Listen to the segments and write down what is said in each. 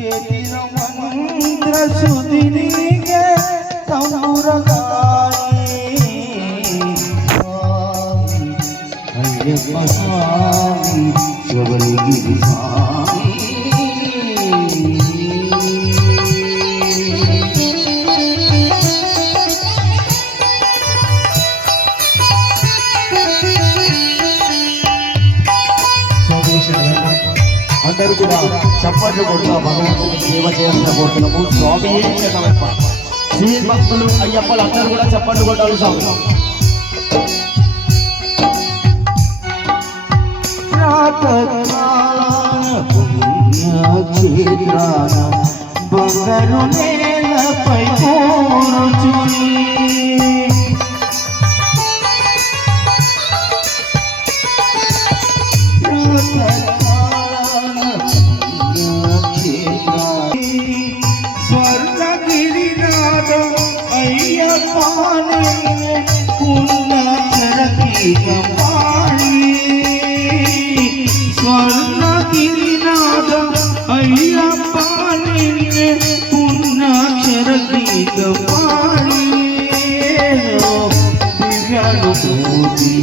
చేతిన మంత్ర సుదినిగే తమురగాని అయ్యప్ప స్వామి శబరిగిరి స్వామి అందరూ కూడా చప్పట్లు కొడుతూ భగవంతుని సేవ చేయాలని కోరుతున్నాము. స్వామి శ్రీ భక్తులు అయ్యప్పలు అందరూ కూడా చప్పట్లు కొట్టాలి. స్వామి బంగారు నేలపై కూర్చుని స్వర్ణగిరినాథం అయ్యప్పని పుణ్యచరకీకపాణి స్వర్ణగిరినాథం అయ్యప్పని పుణ్యచరకీకపాణి దివ్యానుభూతి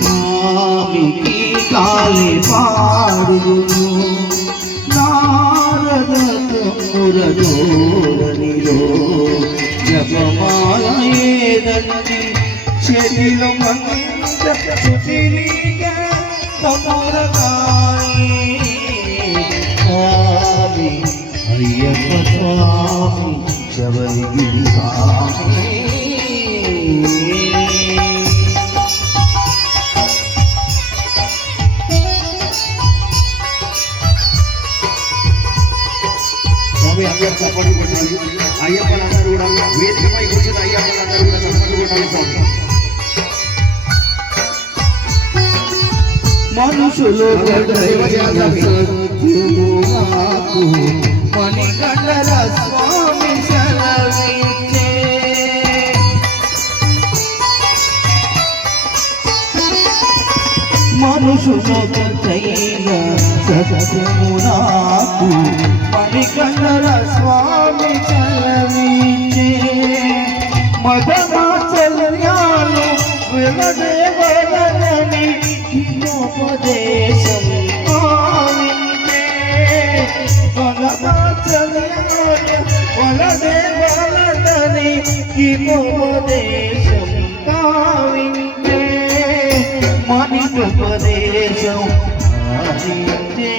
స్వామికి కాలి పాడును నారదమురదోనిలో జపమాల ఏదండి చేతిలో మంత్రసుదినిగే తమురగాని స్వామి అయ్యప్ప స్వామి శబరిగిరి స్వామి అందరూ చప్పట్లు కొట్టాలి. అయ్యప్పలందరూ కూడా వేదికపై కూర్చున్న అయ్యప్పలందరూ కూడా చప్పట్లు కొట్టాలి. మనుషులు మణికంఠల స్వామి సెలవిచ్చే మనుషులు సత్యము నాకు మణికంఠల స్వామి చలవించే మదమాచల్యాలు వినదేవలని హిమోపదేశం ఆవించే మదమాచల్యాలు వలదేవలని హిమోపదేశం ఆవించే మణికోపదేశం ఆవించే